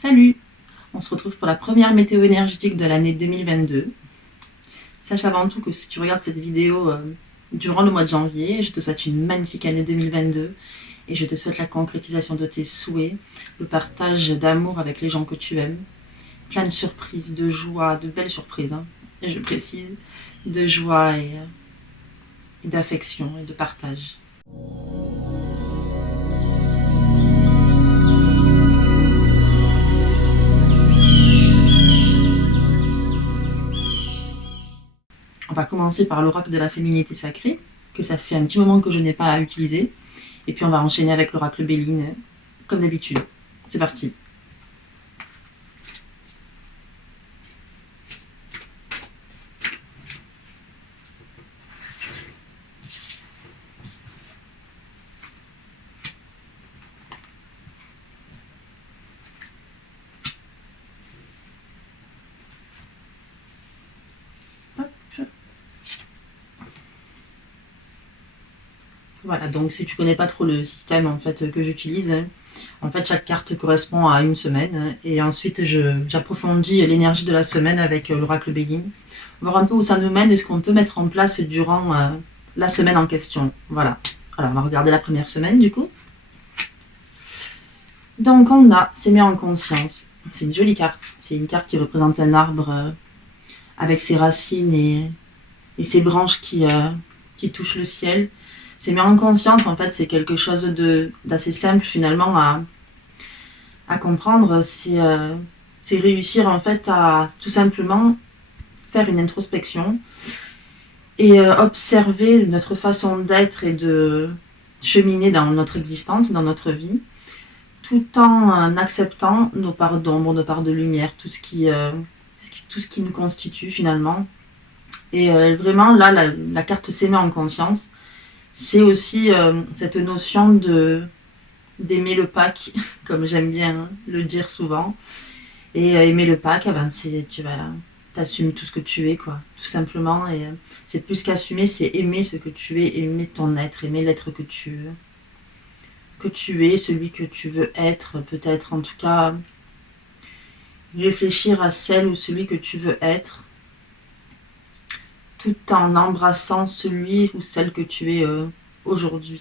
Salut! On se retrouve pour la première météo énergétique de l'année 2022. Sache avant tout que si tu regardes cette vidéo durant le mois de janvier, je te souhaite une magnifique année 2022 et je te souhaite la concrétisation de tes souhaits, le partage d'amour avec les gens que tu aimes, plein de surprises, de joie, de belles surprises, hein, et je précise, de joie et d'affection et de partage. On va commencer par l'oracle de la féminité sacrée, que ça fait un petit moment que je n'ai pas utilisé. Et puis on va enchaîner avec l'oracle Béline, comme d'habitude. C'est parti. Voilà, donc si tu connais pas trop le système en fait que j'utilise, en fait chaque carte correspond à une semaine et ensuite j'approfondis l'énergie de la semaine avec l'oracle Béline, voir un peu où ça nous mène et ce qu'on peut mettre en place durant la semaine en question. Voilà. Alors on va regarder la première semaine du coup. Donc on a s'aimer en conscience. C'est une jolie carte. C'est une carte qui représente un arbre avec ses racines et ses branches qui touchent le ciel. S'aimer en conscience, en fait, c'est quelque chose d'assez simple finalement à comprendre. C'est réussir en fait à tout simplement faire une introspection et observer notre façon d'être et de cheminer dans notre existence, dans notre vie, tout en acceptant nos parts d'ombre, nos parts de lumière, tout ce qui nous constitue finalement. Et vraiment là, la carte s'aimer en conscience, c'est aussi cette notion d'aimer le Pâques, comme j'aime bien le dire souvent. Et aimer le Pâques, c'est tu vas t'assumes tout ce que tu es, quoi, tout simplement. Et c'est plus qu'assumer, c'est aimer ce que tu es, aimer ton être, aimer l'être que tu es, celui que tu veux être, peut-être en tout cas réfléchir à celle ou celui que tu veux être, tout en embrassant celui ou celle que tu es aujourd'hui.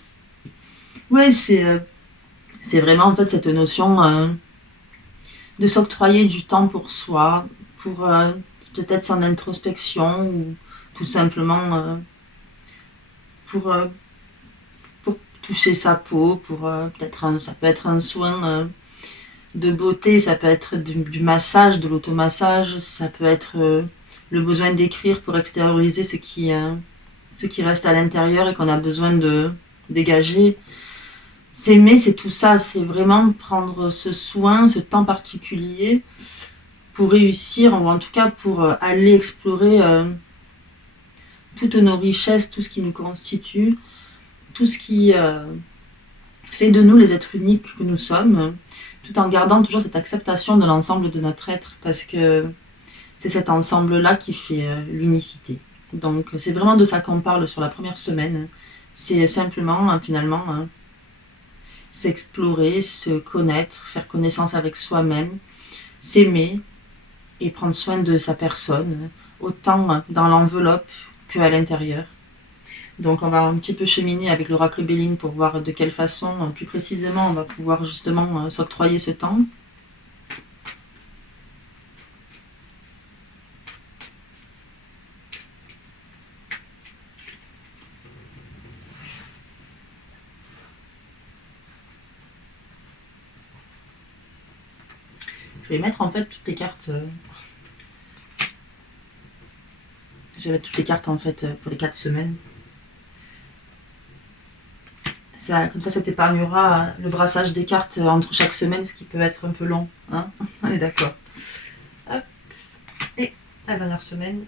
Ouais, c'est vraiment en fait cette notion de s'octroyer du temps pour soi, pour peut-être son introspection ou tout simplement pour, euh, pour toucher sa peau, pour peut-être ça peut être un soin de beauté, ça peut être du massage, de l'automassage, ça peut être le besoin d'écrire pour extérioriser ce qui reste à l'intérieur et qu'on a besoin de dégager. S'aimer, c'est tout ça, c'est vraiment prendre ce soin, ce temps particulier pour réussir, ou en tout cas pour aller explorer toutes nos richesses, tout ce qui nous constitue, tout ce qui fait de nous les êtres uniques que nous sommes, tout en gardant toujours cette acceptation de l'ensemble de notre être, parce que c'est cet ensemble-là qui fait l'unicité. Donc c'est vraiment de ça qu'on parle sur la première semaine. C'est simplement, finalement, s'explorer, se connaître, faire connaissance avec soi-même, s'aimer et prendre soin de sa personne, autant dans l'enveloppe qu'à l'intérieur. Donc on va un petit peu cheminer avec l'oracle Béline pour voir de quelle façon, plus précisément, on va pouvoir justement s'octroyer ce temps. Je vais mettre en fait toutes les cartes. Je vais mettre toutes les cartes en fait pour les 4 semaines. Comme ça t'épargnera le brassage des cartes entre chaque semaine, ce qui peut être un peu long. Hein, on est d'accord. Hop. Et la dernière semaine.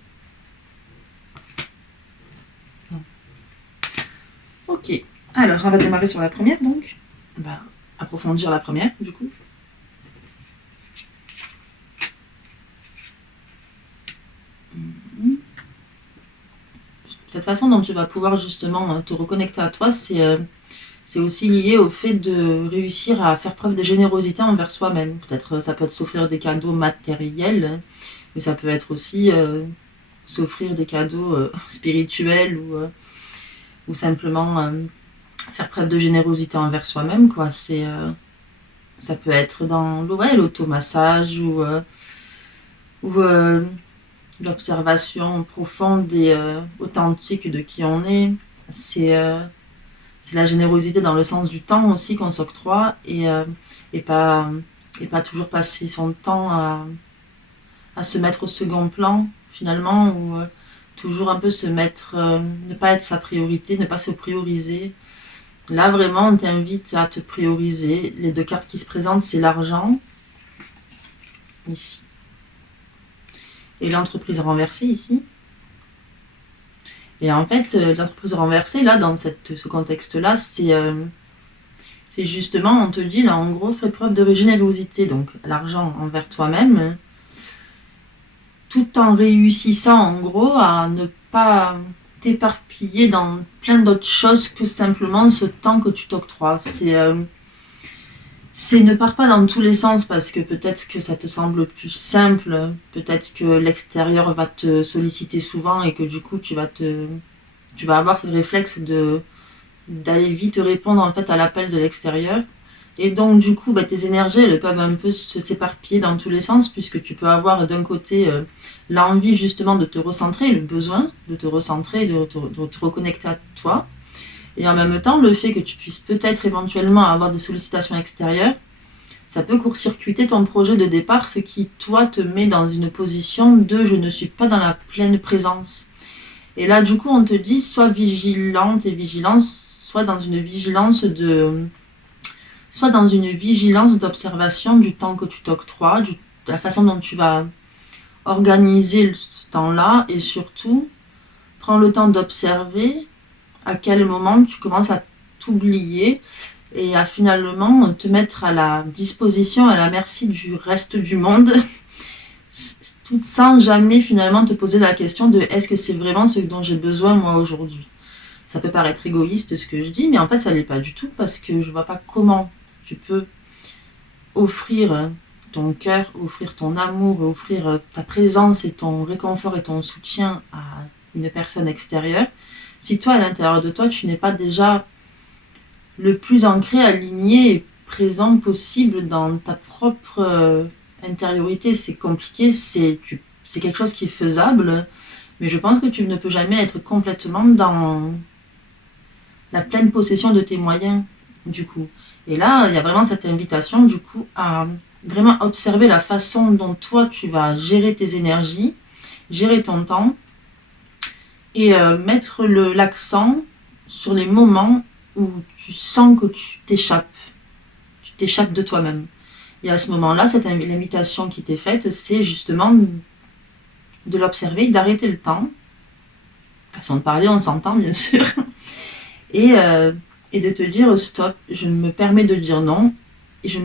Ok. Alors, on va démarrer sur la première donc. On va approfondir la première du coup. Cette façon dont tu vas pouvoir justement te reconnecter à toi, c'est c'est aussi lié au fait de réussir à faire preuve de générosité envers soi-même. Peut-être ça peut être s'offrir des cadeaux matériels, mais ça peut être aussi s'offrir des cadeaux spirituels ou simplement faire preuve de générosité envers soi-même, quoi. Ça peut être dans l'automassage ou l'observation profonde et authentique de qui on est. C'est la générosité dans le sens du temps aussi qu'on s'octroie et pas toujours passer son temps à se mettre au second plan finalement ou toujours un peu se mettre, ne pas être sa priorité, ne pas se prioriser. Là vraiment on t'invite à te prioriser. Les deux cartes qui se présentent c'est l'argent ici et l'entreprise renversée ici. Et en fait, l'entreprise renversée, là, dans ce contexte-là, c'est justement, on te dit, là, en gros, fais preuve de générosité, donc l'argent envers toi-même, tout en réussissant, en gros, à ne pas t'éparpiller dans plein d'autres choses que simplement ce temps que tu t'octroies. C'est ne pars pas dans tous les sens parce que peut-être que ça te semble plus simple, peut-être que l'extérieur va te solliciter souvent et que du coup tu vas avoir ce réflexe d'aller vite répondre en fait à l'appel de l'extérieur. Et donc du coup tes énergies elles peuvent un peu s'éparpiller dans tous les sens puisque tu peux avoir d'un côté l'envie justement de te recentrer, le besoin de te recentrer, de te reconnecter à toi. Et en même temps, le fait que tu puisses peut-être éventuellement avoir des sollicitations extérieures, ça peut court-circuiter ton projet de départ, ce qui, toi, te met dans une position de « je ne suis pas dans la pleine présence ». Et là, du coup, on te dit, sois vigilante et vigilante, soit dans une vigilance d'observation du temps que tu t'octroies, de la façon dont tu vas organiser ce temps-là, et surtout, prends le temps d'observer à quel moment tu commences à t'oublier et à finalement te mettre à la disposition, à la merci du reste du monde, sans jamais finalement te poser la question de est-ce que c'est vraiment ce dont j'ai besoin moi aujourd'hui. Ça peut paraître égoïste ce que je dis, mais en fait ça l'est pas du tout parce que je vois pas comment tu peux offrir ton cœur, offrir ton amour, offrir ta présence et ton réconfort et ton soutien à une personne extérieure si toi, à l'intérieur de toi, tu n'es pas déjà le plus ancré, aligné et présent possible dans ta propre intériorité. C'est compliqué, c'est quelque chose qui est faisable, mais je pense que tu ne peux jamais être complètement dans la pleine possession de tes moyens, du coup. Et là, il y a vraiment cette invitation, du coup, à vraiment observer la façon dont toi, tu vas gérer tes énergies, gérer ton temps, et mettre l'accent sur les moments où tu sens que tu t'échappes de toi-même. Et à ce moment-là, l'invitation qui t'est faite, c'est justement de l'observer, d'arrêter le temps. Façon de parler, on s'entend bien sûr. Et de te dire stop, je me permets de dire non, et je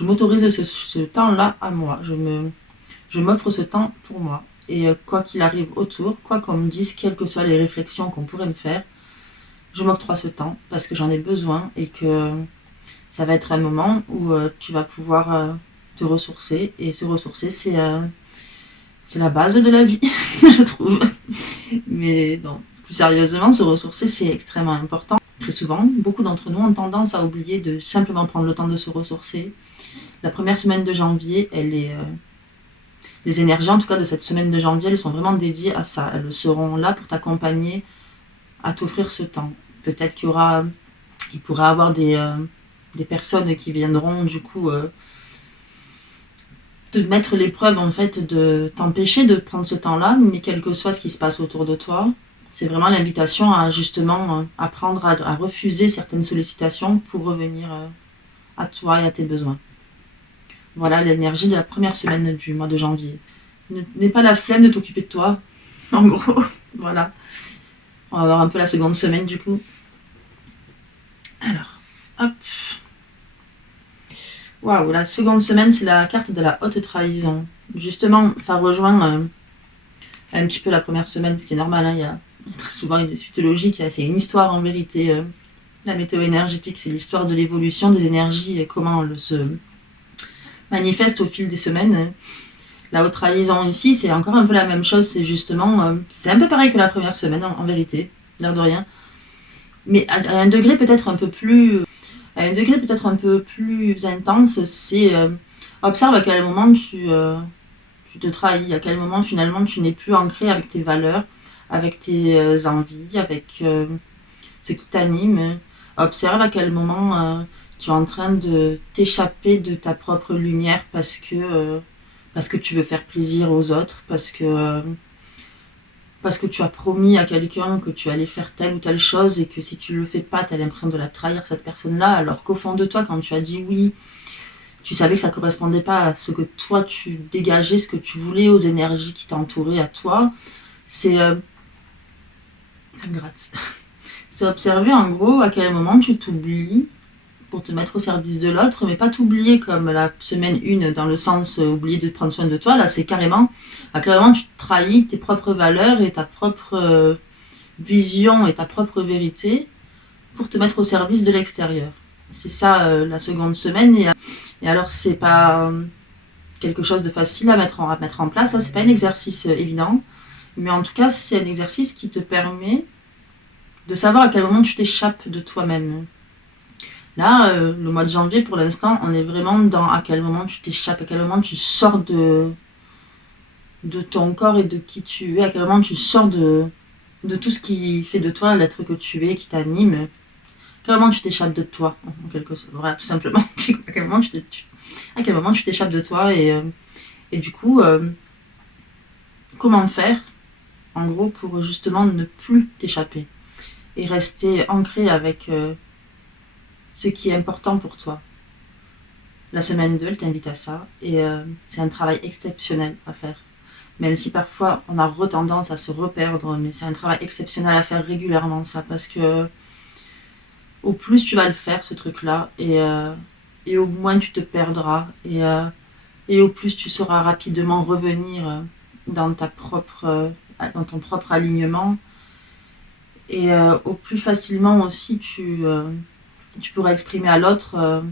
m'autorise ce temps-là à moi. Je m'offre ce temps pour moi. Et quoi qu'il arrive autour, quoi qu'on me dise, quelles que soient les réflexions qu'on pourrait me faire, je m'octroie ce temps parce que j'en ai besoin et que ça va être un moment où tu vas pouvoir te ressourcer. Et se ressourcer, c'est la base de la vie, je trouve. Mais non, plus sérieusement, se ressourcer, c'est extrêmement important. Très souvent, beaucoup d'entre nous ont tendance à oublier de simplement prendre le temps de se ressourcer. La première semaine de janvier, les énergies, en tout cas de cette semaine de janvier, elles sont vraiment dédiées à ça. Elles seront là pour t'accompagner, à t'offrir ce temps. Peut-être il pourra y avoir des personnes qui viendront du coup te mettre l'épreuve en fait de t'empêcher de prendre ce temps-là, mais quel que soit ce qui se passe autour de toi, c'est vraiment l'invitation à justement apprendre à refuser certaines sollicitations pour revenir à toi et à tes besoins. Voilà l'énergie de la première semaine du mois de janvier. N'aie pas la flemme de t'occuper de toi, en gros. Voilà. On va voir un peu la seconde semaine du coup. Alors, hop. Waouh, la seconde semaine, c'est la carte de la haute trahison. Justement, ça rejoint un petit peu la première semaine, ce qui est normal. Hein. Il y a très souvent une suite logique, c'est une histoire en vérité La météo énergétique, c'est l'histoire de l'évolution des énergies et comment elles se manifestent au fil des semaines. La haute trahison ici, c'est encore un peu la même chose. C'est justement, c'est un peu pareil que la première semaine en vérité, l'air de rien. Mais à un degré peut-être un peu plus, intense, c'est observe à quel moment tu te trahis, à quel moment finalement tu n'es plus ancré avec tes valeurs, avec tes envies, avec ce qui t'anime. Observe à quel moment tu es en train de t'échapper de ta propre lumière parce que tu veux faire plaisir aux autres, parce que tu as promis à quelqu'un que tu allais faire telle ou telle chose et que si tu le fais pas, tu as l'impression de la trahir, cette personne-là, alors qu'au fond de toi, quand tu as dit oui, tu savais que ça correspondait pas à ce que toi tu dégageais, ce que tu voulais, aux énergies qui t'entouraient à toi. C'est... ça me gratte. C'est observer en gros à quel moment tu t'oublies pour te mettre au service de l'autre, mais pas t'oublier comme la semaine 1 dans le sens oublier de prendre soin de toi. Là, c'est carrément à quel moment tu trahis tes propres valeurs et ta propre vision et ta propre vérité pour te mettre au service de l'extérieur. C'est ça la seconde semaine. Et alors, c'est pas quelque chose de facile à mettre en place. C'est pas un exercice évident. Mais en tout cas, c'est un exercice qui te permet de savoir à quel moment tu t'échappes de toi-même. Là, le mois de janvier, pour l'instant, on est vraiment dans à quel moment tu t'échappes, à quel moment tu sors de ton corps et de qui tu es, à quel moment tu sors de tout ce qui fait de toi l'être que tu es, qui t'anime. À quel moment tu t'échappes de toi, en quelque sorte. Voilà, tout simplement. À quel moment tu t'échappes de toi et du coup, comment faire, en gros, pour justement ne plus t'échapper et rester ancré avec ce qui est important pour toi. La semaine 2, elle t'invite à ça et c'est un travail exceptionnel à faire. Même si parfois on a tendance à se reperdre, mais c'est un travail exceptionnel à faire régulièrement, ça, parce que au plus tu vas le faire, ce truc-là, et au moins tu te perdras, et au plus tu sauras rapidement revenir dans dans ton propre alignement, et au plus facilement aussi tu pourras exprimer à l'autre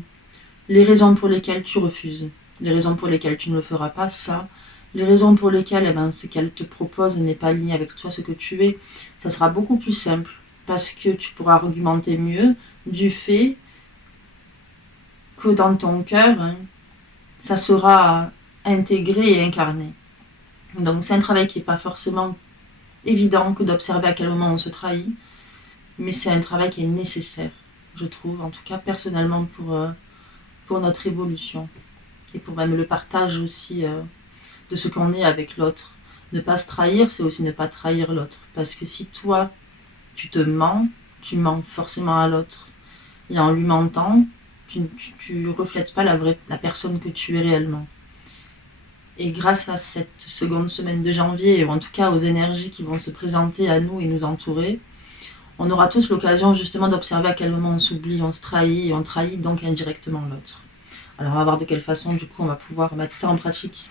les raisons pour lesquelles tu refuses, les raisons pour lesquelles tu ne le feras pas, ça, les raisons pour lesquelles ce qu'elle te propose n'est pas aligné avec toi, ce que tu es. Ça sera beaucoup plus simple parce que tu pourras argumenter mieux du fait que dans ton cœur, ça sera intégré et incarné. Donc c'est un travail qui n'est pas forcément évident que d'observer à quel moment on se trahit, mais c'est un travail qui est nécessaire, je trouve, en tout cas personnellement pour notre évolution et pour même le partage aussi de ce qu'on est avec l'autre. Ne pas se trahir, c'est aussi ne pas trahir l'autre. Parce que si toi, tu mens forcément à l'autre. Et en lui mentant, tu reflètes pas la personne que tu es réellement. Et grâce à cette seconde semaine de janvier, ou en tout cas aux énergies qui vont se présenter à nous et nous entourer, on aura tous l'occasion justement d'observer à quel moment on s'oublie, on se trahit, et on trahit donc indirectement l'autre. Alors on va voir de quelle façon du coup on va pouvoir mettre ça en pratique.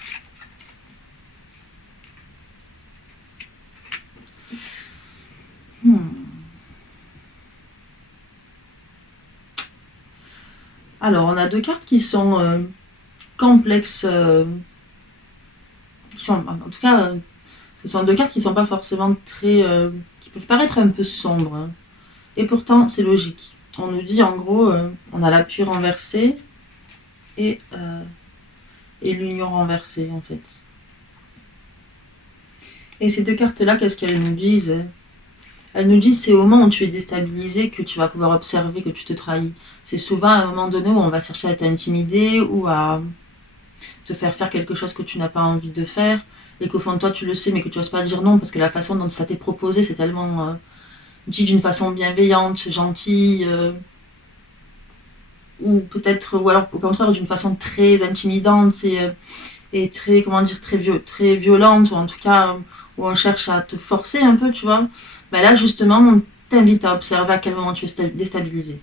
Alors on a deux cartes qui sont complexes, qui sont, en tout cas, ce sont deux cartes qui sont pas forcément qui peuvent paraître un peu sombres. Hein. Et pourtant c'est logique. On nous dit en gros, on a l'appui renversé et l'union renversée en fait. Et ces deux cartes-là, qu'est-ce qu'elles nous disent ? Elles nous disent c'est au moment où tu es déstabilisé que tu vas pouvoir observer que tu te trahis. C'est souvent à un moment donné où on va chercher à t'intimider ou à te faire faire quelque chose que tu n'as pas envie de faire et qu'au fond de toi tu le sais mais que tu n'oses pas dire non parce que la façon dont ça t'est proposé c'est tellement dit d'une façon bienveillante, gentille ou alors au contraire d'une façon très intimidante et très, comment dire, très violente, ou en tout cas où on cherche à te forcer un peu, tu vois. Ben là, justement, on t'invite à observer à quel moment tu es déstabilisé.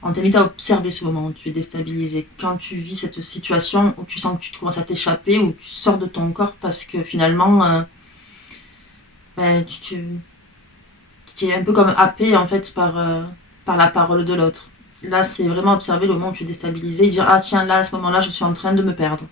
On t'invite à observer ce moment où tu es déstabilisé. Quand tu vis cette situation où tu sens que tu commences à t'échapper, où tu sors de ton corps parce que finalement, tu es un peu comme happé en fait par la parole de l'autre. Là, c'est vraiment observer le moment où tu es déstabilisé et dire ah tiens, là, à ce moment-là, je suis en train de me perdre.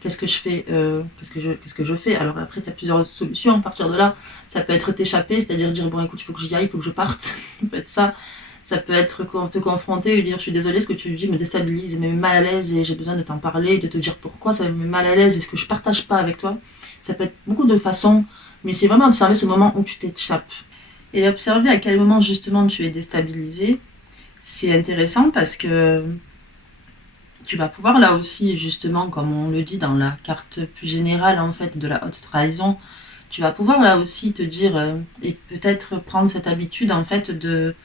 Qu'est-ce que je fais qu'est-ce que je fais? Alors après, tu as plusieurs solutions. À partir de là, ça peut être t'échapper, c'est-à-dire dire bon, écoute, il faut que j'y aille, il faut que je parte. Ça peut être ça. Ça peut être te confronter et dire je suis désolée, ce que tu dis me déstabilise, me met mal à l'aise et j'ai besoin de t'en parler, de te dire pourquoi ça me met mal à l'aise et ce que je partage pas avec toi. Ça peut être beaucoup de façons, mais c'est vraiment observer ce moment où tu t'échappes. Et observer à quel moment justement tu es déstabilisé, c'est intéressant parce que tu vas pouvoir là aussi, justement, comme on le dit dans la carte plus générale en fait de la haute trahison, tu vas pouvoir là aussi te dire et peut-être prendre cette habitude en fait de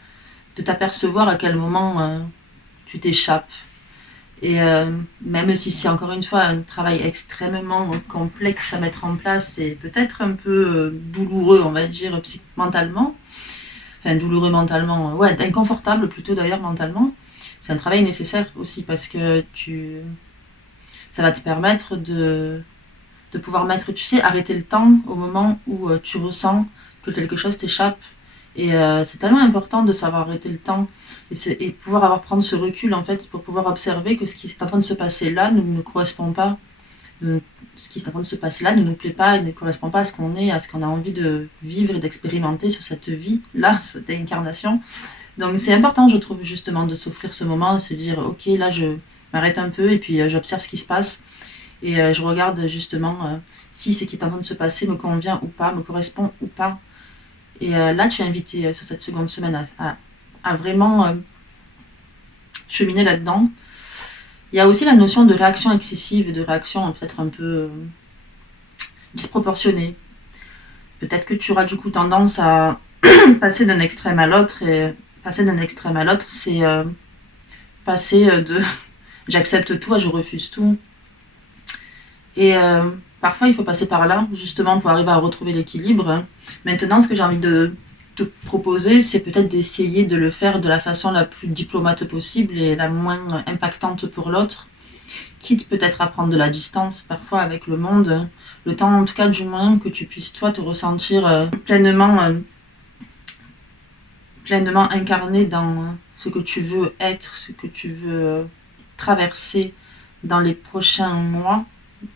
t'apercevoir à quel moment tu t'échappes. Et même si c'est encore une fois un travail extrêmement complexe à mettre en place et peut-être un peu douloureux, on va dire, mentalement, enfin douloureux mentalement, ouais, inconfortable plutôt d'ailleurs mentalement, c'est un travail nécessaire aussi parce que ça va te permettre de pouvoir mettre, tu sais, arrêter le temps au moment où tu ressens que quelque chose t'échappe. Et c'est tellement important de savoir arrêter le temps et pouvoir prendre ce recul en fait pour pouvoir observer que ce qui est en train de se passer là ne correspond pas. Ce qui est en train de se passer là ne nous plaît pas et ne correspond pas à ce qu'on est, à ce qu'on a envie de vivre et d'expérimenter sur cette vie-là, cette incarnation. Donc c'est important, je trouve, justement, de s'offrir ce moment, de se dire, ok, là, je m'arrête un peu et puis j'observe ce qui se passe. Et je regarde justement si ce qui est en train de se passer me convient ou pas, me correspond ou pas. Et là, tu es invité sur cette seconde semaine à vraiment cheminer là-dedans. Il y a aussi la notion de réaction excessive et de réaction peut-être un peu disproportionnée. Peut-être que tu auras du coup tendance à passer d'un extrême à l'autre. Et passer d'un extrême à l'autre, c'est passer de j'accepte tout à je refuse tout. Et parfois, il faut passer par là, justement, pour arriver à retrouver l'équilibre. Maintenant, ce que j'ai envie de te proposer, c'est peut-être d'essayer de le faire de la façon la plus diplomate possible et la moins impactante pour l'autre, quitte peut-être à prendre de la distance parfois avec le monde, le temps en tout cas du moins que tu puisses toi te ressentir pleinement incarné dans ce que tu veux être, ce que tu veux traverser dans les prochains mois,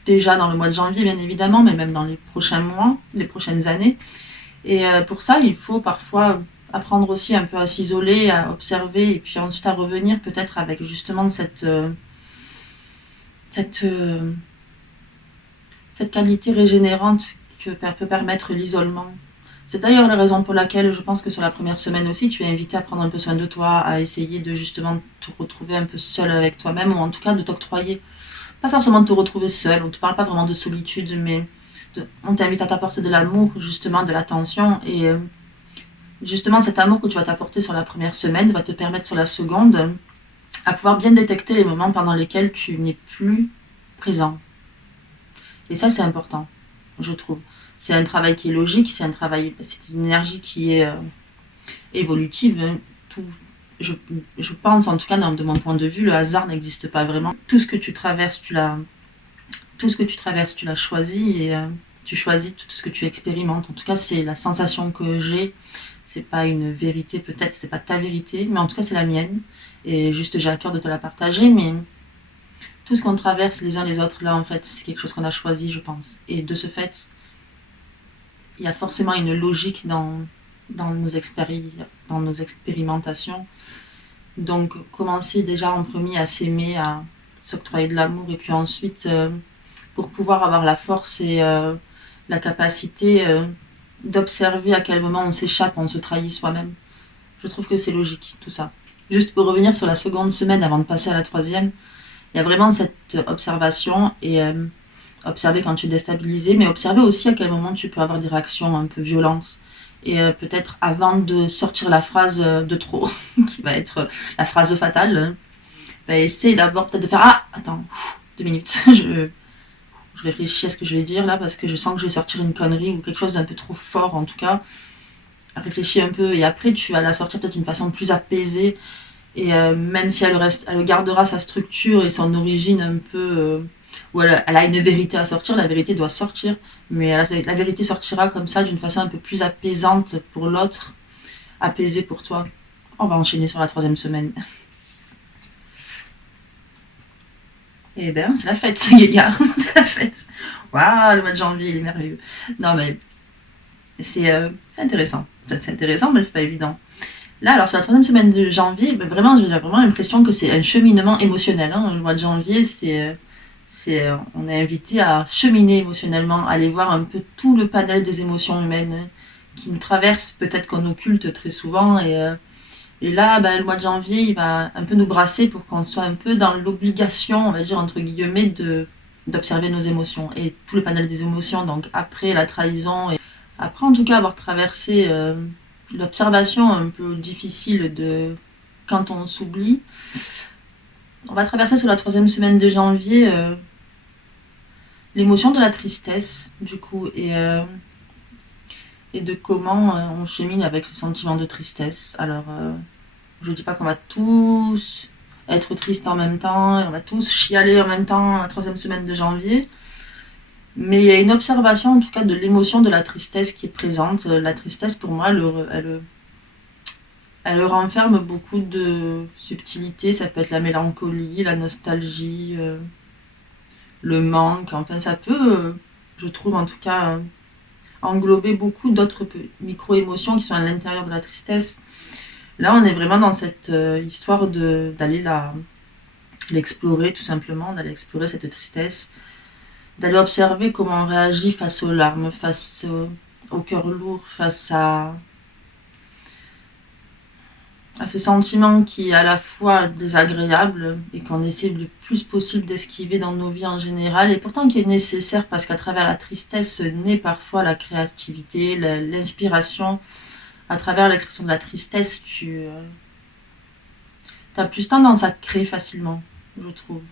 déjà dans le mois de janvier bien évidemment, mais même dans les prochains mois, les prochaines années. Et pour ça, il faut parfois apprendre aussi un peu à s'isoler, à observer, et puis ensuite à revenir peut-être avec justement cette qualité régénérante que peut permettre l'isolement. C'est d'ailleurs la raison pour laquelle je pense que sur la première semaine aussi, tu es invité à prendre un peu soin de toi, à essayer de justement te retrouver un peu seul avec toi-même, ou en tout cas de t'octroyer. Pas forcément de te retrouver seul, on ne te parle pas vraiment de solitude, mais on t'invite à t'apporter de l'amour, justement, de l'attention, et justement cet amour que tu vas t'apporter sur la première semaine va te permettre sur la seconde à pouvoir bien détecter les moments pendant lesquels tu n'es plus présent. Et ça, c'est important, je trouve. C'est un travail qui est logique, c'est une énergie qui est évolutive. Tout, je pense, en tout cas, de mon point de vue, le hasard n'existe pas vraiment. Tout ce que tu traverses, tu l'as choisi et tu choisis tout ce que tu expérimentes. En tout cas, c'est la sensation que j'ai. C'est pas une vérité, peut-être, c'est pas ta vérité, mais en tout cas, c'est la mienne. Et juste, j'ai à cœur de te la partager, mais tout ce qu'on traverse les uns les autres, là, en fait, c'est quelque chose qu'on a choisi, je pense. Et de ce fait, il y a forcément une logique dans nos expérimentations. Donc, commencer déjà en premier à s'aimer, à s'octroyer de l'amour, et puis ensuite, pour pouvoir avoir la force et la capacité d'observer à quel moment on s'échappe, on se trahit soi-même. Je trouve que c'est logique, tout ça. Juste pour revenir sur la seconde semaine avant de passer à la troisième, il y a vraiment cette observation et observer quand tu es déstabilisé, mais observer aussi à quel moment tu peux avoir des réactions un peu violentes. Et peut-être avant de sortir la phrase de trop, qui va être la phrase fatale, essayer d'abord peut-être de faire ah, attends, 2 minutes, je réfléchis à ce que je vais dire là parce que je sens que je vais sortir une connerie ou quelque chose d'un peu trop fort en tout cas. Réfléchis un peu et après tu vas la sortir peut-être d'une façon plus apaisée et même si elle gardera sa structure et son origine un peu où elle a une vérité à sortir, la vérité doit sortir, mais la vérité sortira comme ça d'une façon un peu plus apaisante pour l'autre, apaisée pour toi. On va enchaîner sur la 3e semaine. Eh ben, c'est la fête, les gars. C'est la fête. Waouh, le mois de janvier, il est merveilleux. Non, mais c'est intéressant. C'est intéressant, mais c'est pas évident. Là, alors sur la 3e semaine de janvier, ben, vraiment, j'ai vraiment l'impression que c'est un cheminement émotionnel. Hein. Le mois de janvier, on est invité à cheminer émotionnellement, à aller voir un peu tout le panel des émotions humaines, hein, qui nous traversent, peut-être qu'on occulte très souvent. Et là, ben, le mois de janvier, il va un peu nous brasser pour qu'on soit un peu dans l'obligation, on va dire entre guillemets, d'observer nos émotions et tout le panel des émotions. Donc après la trahison, et après en tout cas avoir traversé l'observation un peu difficile de quand on s'oublie, on va traverser sur la 3e semaine de janvier l'émotion de la tristesse, du coup, et de comment on chemine avec ce sentiment de tristesse. Alors, je ne dis pas qu'on va tous être tristes en même temps, on va tous chialer en même temps la 3e semaine de janvier, mais il y a une observation en tout cas de l'émotion de la tristesse qui est présente. La tristesse, pour moi, elle renferme beaucoup de subtilités. Ça peut être la mélancolie, la nostalgie, le manque. Enfin, ça peut, je trouve en tout cas, englober beaucoup d'autres micro-émotions qui sont à l'intérieur de la tristesse. Là, on est vraiment dans cette histoire d'aller l'explorer tout simplement, d'aller explorer cette tristesse, d'aller observer comment on réagit face aux larmes, face au cœur lourd, face à ce sentiment qui est à la fois désagréable et qu'on essaie le plus possible d'esquiver dans nos vies en général, et pourtant qui est nécessaire parce qu'à travers la tristesse naît parfois la créativité, l'inspiration. À travers l'expression de la tristesse, tu as plus tendance à créer facilement, je trouve.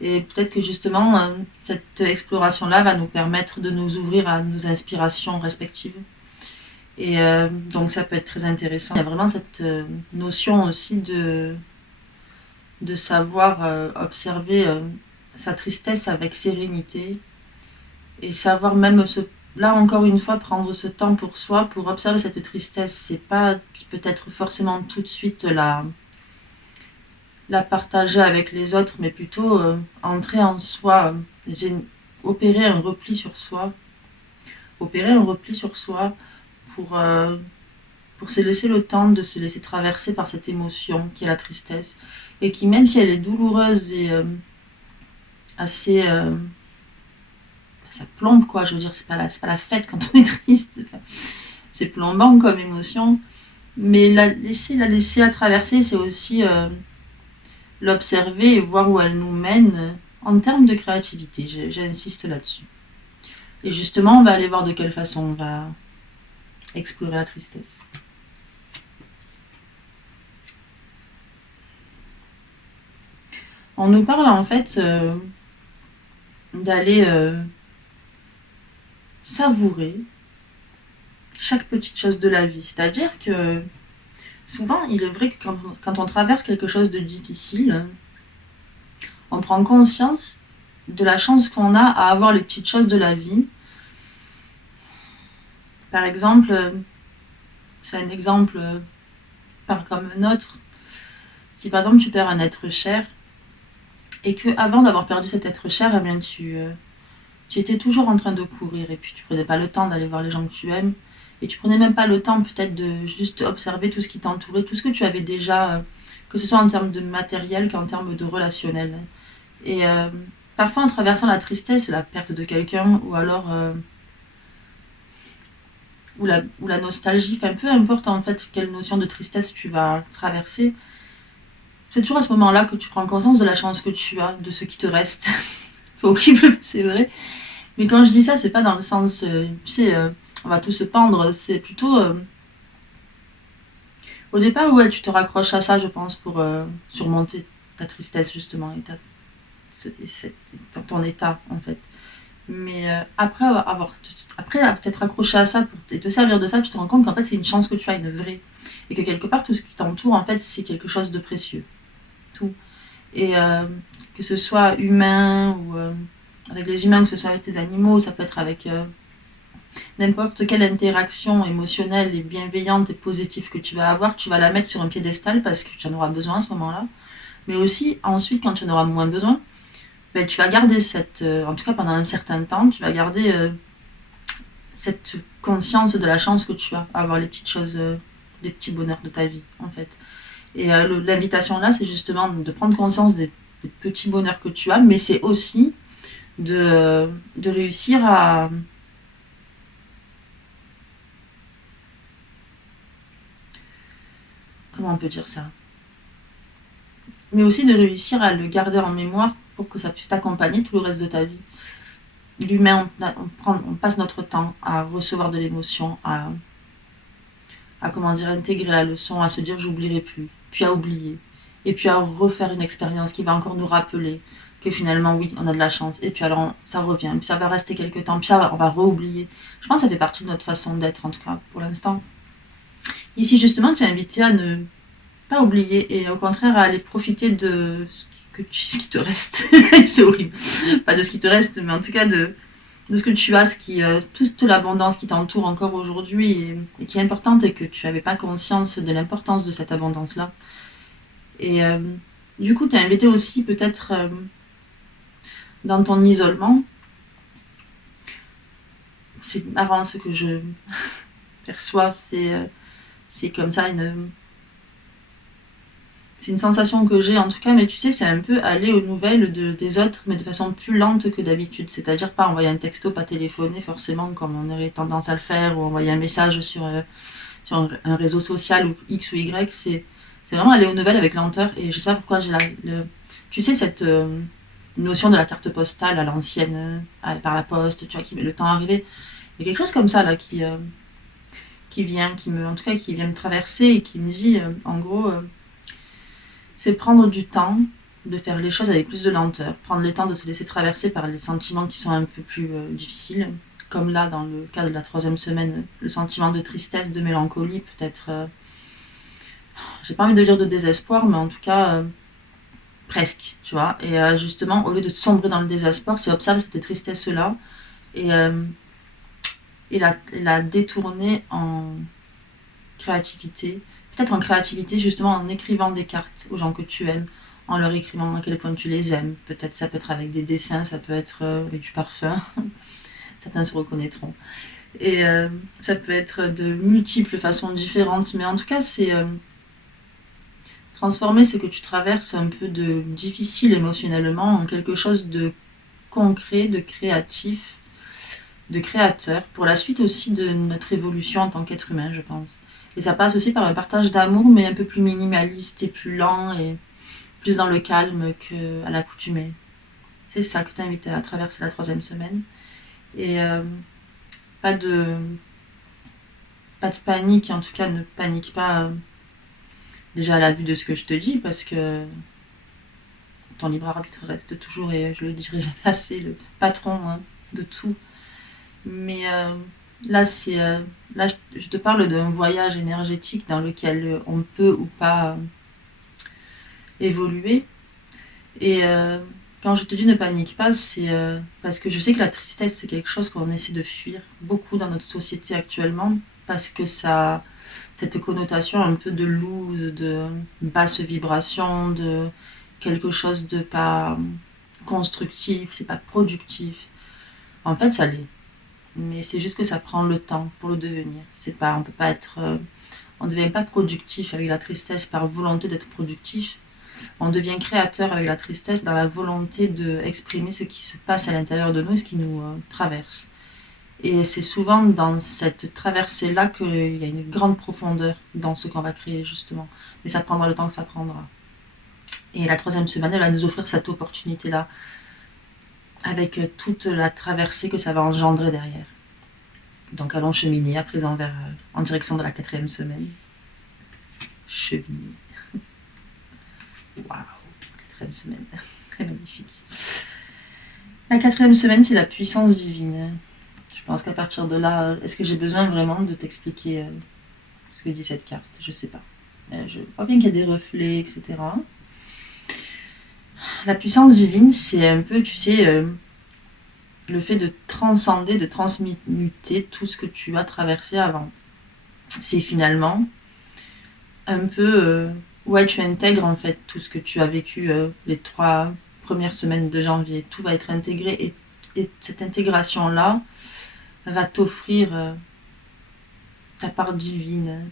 Et peut-être que justement, cette exploration-là va nous permettre de nous ouvrir à nos inspirations respectives. Et donc ça peut être très intéressant. Il y a vraiment cette notion aussi de savoir observer sa tristesse avec sérénité et savoir même là encore une fois prendre ce temps pour soi pour observer cette tristesse. C'est pas peut-être forcément tout de suite la partager avec les autres, mais plutôt entrer en soi, opérer un repli sur soi, pour se laisser le temps de se laisser traverser par cette émotion qui est la tristesse, et qui, même si elle est douloureuse et assez... ça plombe, quoi, je veux dire, c'est pas la fête quand on est triste, c'est plombant comme émotion, mais la laisser à traverser, c'est aussi l'observer et voir où elle nous mène en termes de créativité, j'insiste là-dessus. Et justement, on va aller voir de quelle façon on va explorer la tristesse. On nous parle en fait d'aller savourer chaque petite chose de la vie. C'est-à-dire que souvent, il est vrai que quand on traverse quelque chose de difficile, on prend conscience de la chance qu'on a à avoir les petites choses de la vie. Par exemple, c'est un exemple comme un autre. Si par exemple tu perds un être cher, et que avant d'avoir perdu cet être cher, eh bien, tu étais toujours en train de courir, et puis tu prenais pas le temps d'aller voir les gens que tu aimes, et tu prenais même pas le temps peut-être de juste observer tout ce qui t'entourait, tout ce que tu avais déjà, que ce soit en termes de matériel qu'en termes de relationnel. Et parfois en traversant la tristesse, la perte de quelqu'un, ou alors ou la nostalgie, enfin peu importe en fait quelle notion de tristesse tu vas traverser, c'est toujours à ce moment-là que tu prends conscience de la chance que tu as, de ce qui te reste. C'est horrible, c'est vrai. Mais quand je dis ça, c'est pas dans le sens, tu sais, on va tous se pendre, c'est plutôt... au départ, ouais, tu te raccroches à ça, je pense, pour surmonter ta tristesse, justement, et ton état, en fait. Mais après t'être accroché à ça et te servir de ça, tu te rends compte qu'en fait, c'est une chance que tu as, une vraie. Et que quelque part, tout ce qui t'entoure, en fait, c'est quelque chose de précieux. Tout. Et que ce soit humain ou avec les humains, que ce soit avec tes animaux, ça peut être avec n'importe quelle interaction émotionnelle et bienveillante et positive que tu vas avoir, tu vas la mettre sur un piédestal parce que tu en auras besoin à ce moment-là. Mais aussi, ensuite, quand tu en auras moins besoin, ben, tu vas garder en tout cas pendant un certain temps, tu vas garder cette conscience de la chance que tu as à avoir les petites choses, les petits bonheurs de ta vie, en fait. Et l'invitation là, c'est justement de prendre conscience des petits bonheurs que tu as, mais c'est aussi de réussir à... Comment on peut dire ça? Mais aussi de réussir à le garder en mémoire pour que ça puisse t'accompagner tout le reste de ta vie. L'humain, on passe notre temps à recevoir de l'émotion, à comment dire, intégrer la leçon, à se dire j'oublierai plus, puis à oublier, et puis à refaire une expérience qui va encore nous rappeler que finalement oui, on a de la chance, et puis alors ça revient, puis ça va rester quelques temps, puis on va re-oublier. Je pense que ça fait partie de notre façon d'être, en tout cas pour l'instant. Ici justement, tu es invité à ne pas oublier, et au contraire à aller profiter de ce qui te reste. C'est horrible, pas de ce qui te reste, mais en tout cas de ce que tu as, toute l'abondance qui t'entoure encore aujourd'hui et qui est importante et que tu n'avais pas conscience de l'importance de cette abondance-là. Et du coup, tu es invité aussi peut-être dans ton isolement. C'est marrant ce que je perçois, c'est comme ça c'est une sensation que j'ai en tout cas, mais tu sais, c'est un peu aller aux nouvelles des autres, mais de façon plus lente que d'habitude. C'est-à-dire pas envoyer un texto, pas téléphoner forcément comme on aurait tendance à le faire, ou envoyer un message sur un réseau social ou X ou Y. C'est vraiment aller aux nouvelles avec lenteur. Et je sais pas pourquoi j'ai tu sais, cette notion de la carte postale à l'ancienne, par la poste, tu vois, qui met le temps à arriver. Il y a quelque chose comme ça là qui vient, en tout cas, qui vient me traverser et qui me dit, en gros, c'est prendre du temps, de faire les choses avec plus de lenteur, prendre le temps de se laisser traverser par les sentiments qui sont un peu plus difficiles, comme là dans le cas de la 3e semaine, le sentiment de tristesse, de mélancolie, peut-être, j'ai pas envie de dire de désespoir, mais en tout cas presque, tu vois. Et justement, au lieu de sombrer dans le désespoir, c'est observer cette tristesse-là et, la détourner en créativité. Peut-être en créativité, justement en écrivant des cartes aux gens que tu aimes, en leur écrivant à quel point tu les aimes. Peut-être ça peut être avec des dessins, ça peut être avec du parfum. Certains se reconnaîtront. Et ça peut être de multiples façons différentes. Mais en tout cas, c'est transformer ce que tu traverses un peu de difficile émotionnellement en quelque chose de concret, de créatif, de créateur, pour la suite aussi de notre évolution en tant qu'être humain, je pense. Et ça passe aussi par un partage d'amour, mais un peu plus minimaliste et plus lent et plus dans le calme qu'à l'accoutumée. C'est ça que t'invite à traverser la 3e semaine. Et pas de panique, en tout cas ne panique pas déjà à la vue de ce que je te dis, parce que ton libre arbitre reste toujours, et je le dirai jamais assez, le patron de tout. Mais là, là, je te parle d'un voyage énergétique dans lequel on peut ou pas évoluer. Et quand je te dis ne panique pas, c'est parce que je sais que la tristesse, c'est quelque chose qu'on essaie de fuir beaucoup dans notre société actuellement, parce que ça, cette connotation un peu de loose, de basse vibration, de quelque chose de pas constructif, c'est pas productif. En fait, ça l'est. Mais c'est juste que ça prend le temps pour le devenir. On peut pas être, on ne devient pas productif avec la tristesse par volonté d'être productif. On devient créateur avec la tristesse dans la volonté d'exprimer ce qui se passe à l'intérieur de nous et ce qui nous traverse. Et c'est souvent dans cette traversée-là qu'il y a une grande profondeur dans ce qu'on va créer, justement. Mais ça prendra le temps que ça prendra. Et la 3e semaine, elle va nous offrir cette opportunité-là, avec toute la traversée que ça va engendrer derrière. Donc allons cheminer à présent en direction de la 4e semaine. Cheminer. Waouh, 4e semaine, très magnifique. La 4e semaine, c'est la puissance divine. Je pense qu'à partir de là, est-ce que j'ai besoin vraiment de t'expliquer ce que dit cette carte? Je sais pas. Je vois bien qu'il y a des reflets, etc. La puissance divine, c'est un peu, tu sais, le fait de transcender, de transmuter tout ce que tu as traversé avant. C'est finalement un peu... ouais, tu intègres en fait tout ce que tu as vécu les 3 premières semaines de janvier. Tout va être intégré et cette intégration-là va t'offrir ta part divine.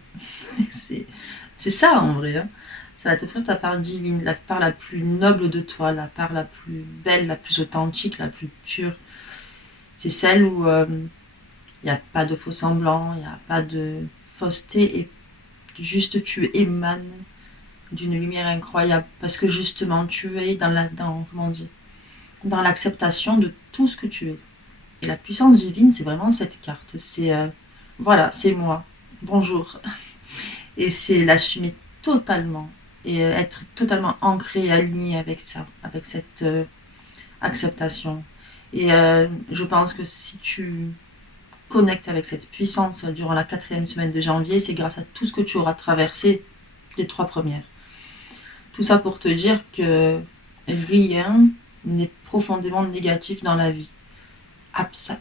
c'est ça en vrai. Hein. Ça va t'offrir ta part divine, la part la plus noble de toi, la part la plus belle, la plus authentique, la plus pure. C'est celle où il n'y a pas de faux semblants, il n'y a pas de fausseté, et juste tu émanes d'une lumière incroyable parce que justement tu es dans l'acceptation de tout ce que tu es. Et la puissance divine, c'est vraiment cette carte. C'est voilà, c'est moi. Bonjour. Et c'est l'assumer totalement et être totalement ancré et aligné avec ça, avec cette acceptation. Et je pense que si tu connectes avec cette puissance durant la 4e semaine de janvier, c'est grâce à tout ce que tu auras traversé les 3 premières. Tout ça pour te dire que rien n'est profondément négatif dans la vie.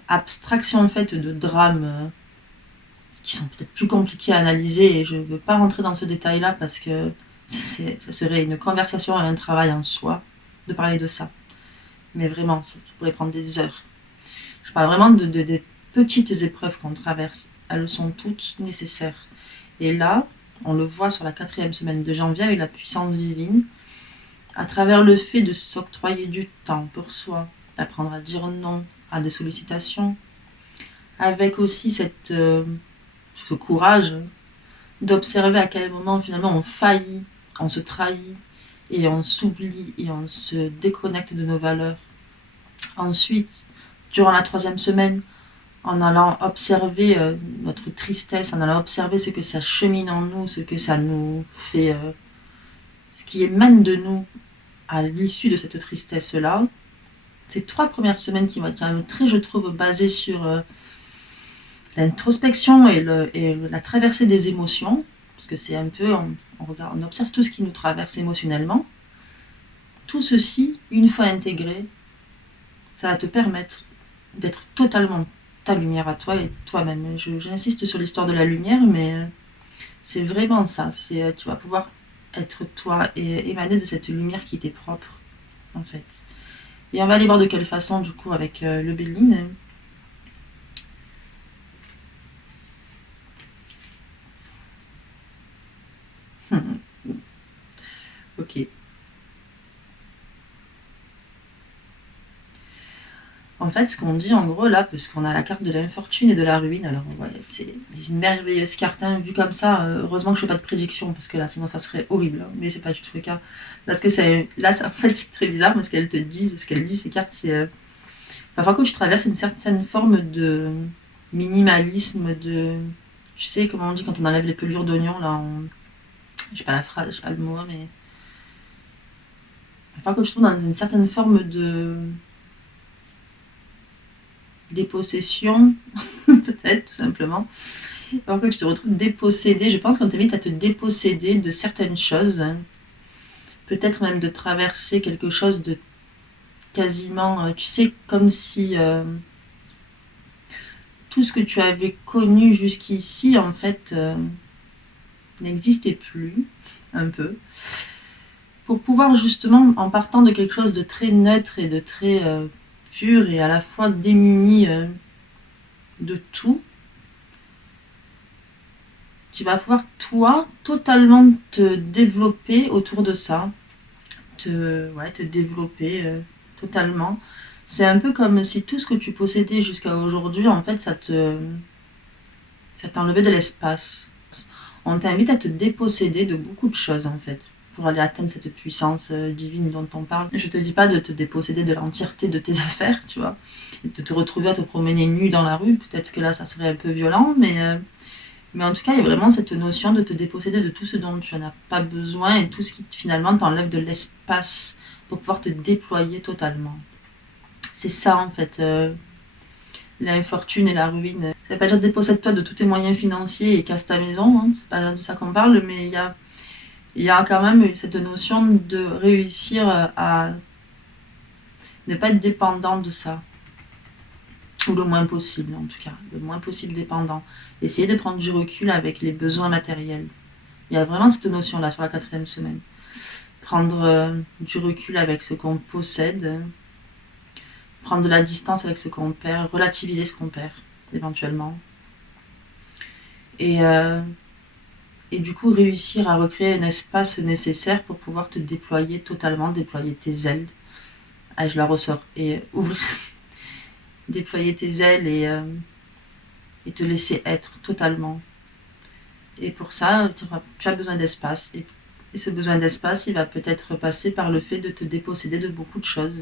Abstraction en fait de drames qui sont peut-être plus compliqués à analyser, et je ne veux pas rentrer dans ce détail-là parce que ça serait une conversation et un travail en soi de parler de ça. Mais vraiment, ça pourrait prendre des heures. Je parle vraiment des petites épreuves qu'on traverse. Elles sont toutes nécessaires. Et là, on le voit sur la 4e semaine de janvier avec la puissance divine, à travers le fait de s'octroyer du temps pour soi, d'apprendre à dire non à des sollicitations, avec aussi ce courage d'observer à quel moment finalement on faillit, on se trahit et on s'oublie et on se déconnecte de nos valeurs. Ensuite, durant la 3e semaine, en allant observer notre tristesse, en allant observer ce que ça chemine en nous, ce que ça nous fait, ce qui émane de nous à l'issue de cette tristesse-là. Ces 3 premières semaines qui vont être quand même très, je trouve, basées sur l'introspection et la traversée des émotions, parce que c'est un peu, on observe tout ce qui nous traverse émotionnellement. Tout ceci, une fois intégré, ça va te permettre d'être totalement ta lumière à toi et toi-même. J'insiste sur l'histoire de la lumière, mais c'est vraiment ça. Tu vas pouvoir être toi et émaner de cette lumière qui t'est propre, en fait. Et on va aller voir de quelle façon, du coup, avec le Béline. Ok. En fait, ce qu'on dit en gros là, parce qu'on a la carte de l'infortune et de la ruine, alors ouais, c'est des merveilleuses cartes, hein, vues comme ça. Heureusement que je fais pas de prédiction, parce que là, sinon ça serait horrible, hein, mais c'est pas du tout le cas. Là, en fait, c'est très bizarre, parce qu'elles te disent, ce qu'elles disent ces cartes, c'est parfois quand tu traverses une certaine forme de minimalisme, tu sais comment on dit quand on enlève les pelures d'oignon, là, je sais pas la phrase, je sais pas le mot, mais parfois quand tu te trouves dans une certaine forme de dépossession, peut-être, tout simplement. Alors que tu te retrouves dépossédé, je pense qu'on t'invite à te déposséder de certaines choses, hein. Peut-être même de traverser quelque chose de quasiment, tu sais, comme si tout ce que tu avais connu jusqu'ici, en fait, n'existait plus, un peu. Pour pouvoir justement, en partant de quelque chose de très neutre et de très pur et à la fois démuni de tout, tu vas pouvoir, toi, totalement te développer autour de ça. Te développer totalement. C'est un peu comme si tout ce que tu possédais jusqu'à aujourd'hui, en fait, ça t'enlevait de l'espace. On t'invite à te déposséder de beaucoup de choses, en fait, pour aller atteindre cette puissance divine dont on parle. Je te dis pas de te déposséder de l'entièreté de tes affaires, tu vois, et de te retrouver à te promener nu dans la rue. Peut-être que là, ça serait un peu violent, mais en tout cas, il y a vraiment cette notion de te déposséder de tout ce dont tu n'as pas besoin et tout ce qui finalement t'enlève de l'espace pour pouvoir te déployer totalement. C'est ça en fait, l'infortune et la ruine. Ça ne veut pas dire dépossède-toi de tous tes moyens financiers et casse ta maison, hein, c'est pas de ça qu'on parle, mais il y a quand même cette notion de réussir à ne pas être dépendant de ça. ou le moins possible en tout cas, le moins possible dépendant. Essayer de prendre du recul avec les besoins matériels. Il y a vraiment cette notion-là sur la 4e semaine. Prendre du recul avec ce qu'on possède, prendre de la distance avec ce qu'on perd, relativiser ce qu'on perd éventuellement. Et du coup réussir à recréer un espace nécessaire pour pouvoir te déployer totalement, déployer tes ailes. Ah, je la ressors. Et ouvrir, déployer tes ailes et te laisser être totalement. Et pour ça, tu as besoin d'espace. Et ce besoin d'espace, il va peut-être passer par le fait de te déposséder de beaucoup de choses.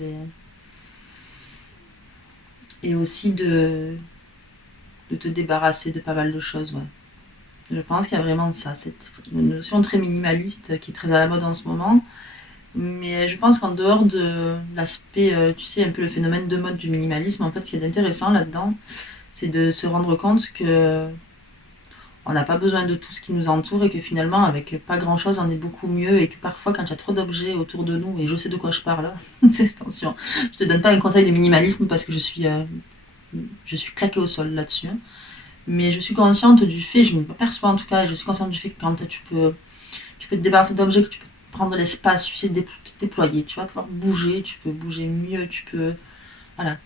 Et aussi de te débarrasser de pas mal de choses. Ouais. Je pense qu'il y a vraiment ça, cette notion très minimaliste qui est très à la mode en ce moment. Mais je pense qu'en dehors de l'aspect, tu sais, un peu le phénomène de mode du minimalisme, en fait, ce qui est intéressant là-dedans, c'est de se rendre compte que on n'a pas besoin de tout ce qui nous entoure et que finalement, avec pas grand-chose, on est beaucoup mieux et que parfois, quand il y a trop d'objets autour de nous, et je sais de quoi je parle, attention, je te donne pas un conseil de minimalisme parce que je suis claquée au sol là-dessus, mais je suis consciente du fait, je me perçois en tout cas, je suis consciente du fait que quand tu peux te débarrasser d'objets, que tu peux prendre l'espace, tu sais, te déployer, tu vas pouvoir bouger, tu peux bouger mieux, tu peux... Voilà.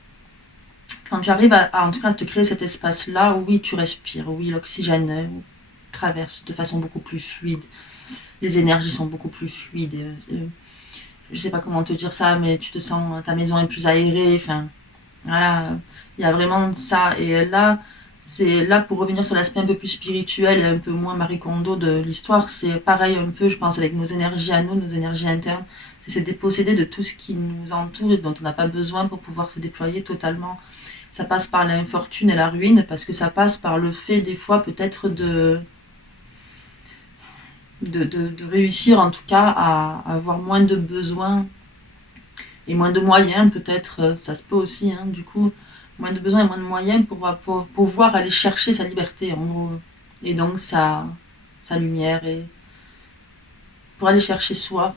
Quand tu arrives en tout cas, à te créer cet espace-là, oui, tu respires, oui, l'oxygène traverse de façon beaucoup plus fluide, les énergies sont beaucoup plus fluides. Je sais pas comment te dire ça, mais tu te sens, ta maison est plus aérée, enfin, voilà, il y a vraiment ça. Et là, c'est là pour revenir sur l'aspect un peu plus spirituel et un peu moins Marie Kondo de l'histoire, c'est pareil un peu, je pense, avec nos énergies à nous, nos énergies internes, c'est se déposséder de tout ce qui nous entoure et dont on n'a pas besoin pour pouvoir se déployer totalement. Ça passe par l'infortune et la ruine, parce que ça passe par le fait des fois peut-être de réussir en tout cas à avoir moins de besoins et moins de moyens peut-être, ça se peut aussi, hein, du coup, moins de besoins et moins de moyens pour pouvoir aller chercher sa liberté en gros, et donc sa lumière, et pour aller chercher soi,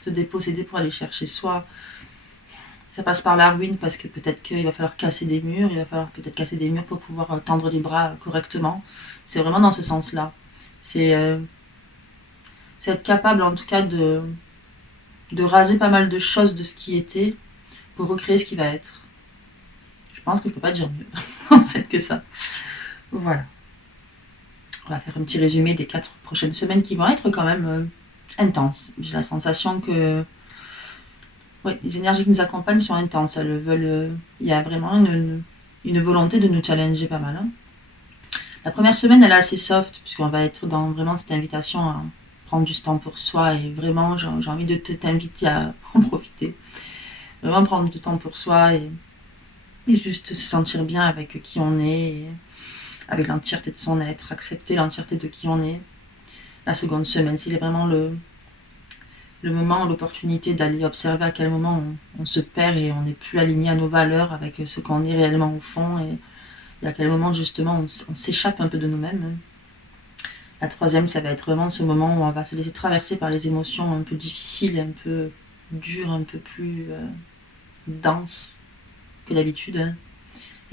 se déposséder pour aller chercher soi. Ça passe par la ruine parce que peut-être qu'il va falloir casser des murs, il va falloir peut-être casser des murs pour pouvoir tendre les bras correctement. C'est vraiment dans ce sens-là. C'est être capable en tout cas de raser pas mal de choses de ce qui était pour recréer ce qui va être. Je pense que je peux pas dire mieux en fait que ça. Voilà. On va faire un petit résumé des 4 prochaines semaines qui vont être quand même intenses. J'ai la sensation que ouais, les énergies qui nous accompagnent sont intenses. Elles veulent, il y a vraiment une volonté de nous challenger pas mal. Hein. La première semaine, elle est assez soft, puisqu'on va être dans vraiment cette invitation à prendre du temps pour soi. Et vraiment, j'ai envie de t'inviter à en profiter. Vraiment prendre du temps pour soi et juste se sentir bien avec qui on est, avec l'entièreté de son être, accepter l'entièreté de qui on est. La seconde semaine, c'est vraiment le moment, l'opportunité d'aller observer à quel moment on se perd et on n'est plus aligné à nos valeurs avec ce qu'on est réellement au fond, et à quel moment justement on s'échappe un peu de nous-mêmes. La troisième, ça va être vraiment ce moment où on va se laisser traverser par les émotions un peu difficiles, un peu dures, un peu plus denses que d'habitude, hein,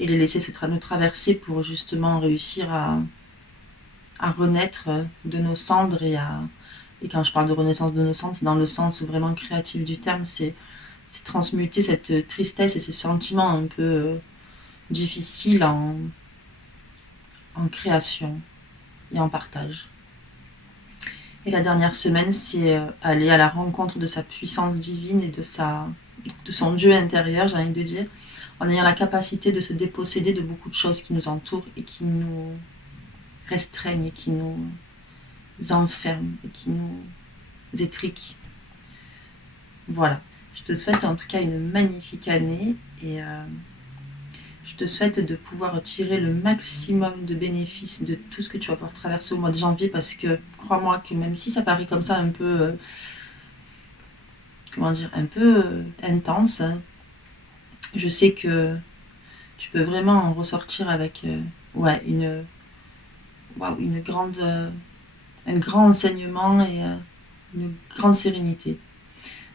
et les laisser nous traverser pour justement réussir à renaître de nos cendres, et quand je parle de renaissance de nos cendres, c'est dans le sens vraiment créatif du terme, c'est transmuter cette tristesse et ces sentiments un peu difficiles en création et en partage. Et la dernière semaine, c'est aller à la rencontre de sa puissance divine et de son Dieu intérieur, j'ai envie de dire, en ayant la capacité de se déposséder de beaucoup de choses qui nous entourent et qui nous restreignent et qui nous enferment et qui nous étriquent. Voilà. Je te souhaite en tout cas une magnifique année, et je te souhaite de pouvoir tirer le maximum de bénéfices de tout ce que tu vas pouvoir traverser au mois de janvier, parce que crois-moi que même si ça paraît comme ça un peu un peu intense, je sais que tu peux vraiment en ressortir avec un grand enseignement et une grande sérénité.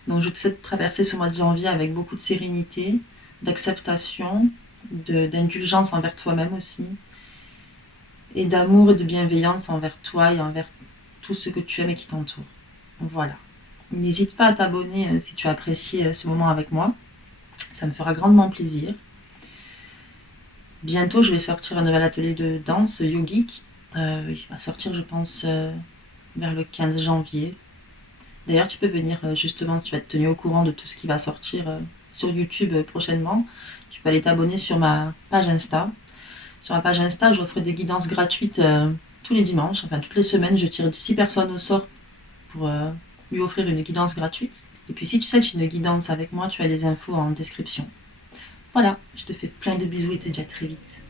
Donc je te souhaite traverser ce mois de janvier avec beaucoup de sérénité, d'acceptation, d'indulgence envers toi-même aussi, et d'amour et de bienveillance envers toi et envers tout ce que tu aimes et qui t'entoure. Voilà. N'hésite pas à t'abonner si tu apprécies ce moment avec moi. Ça me fera grandement plaisir. Bientôt, je vais sortir un nouvel atelier de danse yogique. Il va sortir, je pense, vers le 15 janvier. D'ailleurs, tu peux venir justement, tu vas être tenu au courant de tout ce qui va sortir sur YouTube prochainement. Tu peux aller t'abonner sur ma page Insta. Sur ma page Insta, j'offre des guidances gratuites tous les dimanches. Enfin, toutes les semaines, je tire 6 personnes au sort pour lui offrir une guidance gratuite. Et puis, si tu souhaites une guidance avec moi, tu as les infos en description. Voilà, je te fais plein de bisous et te dis à très vite.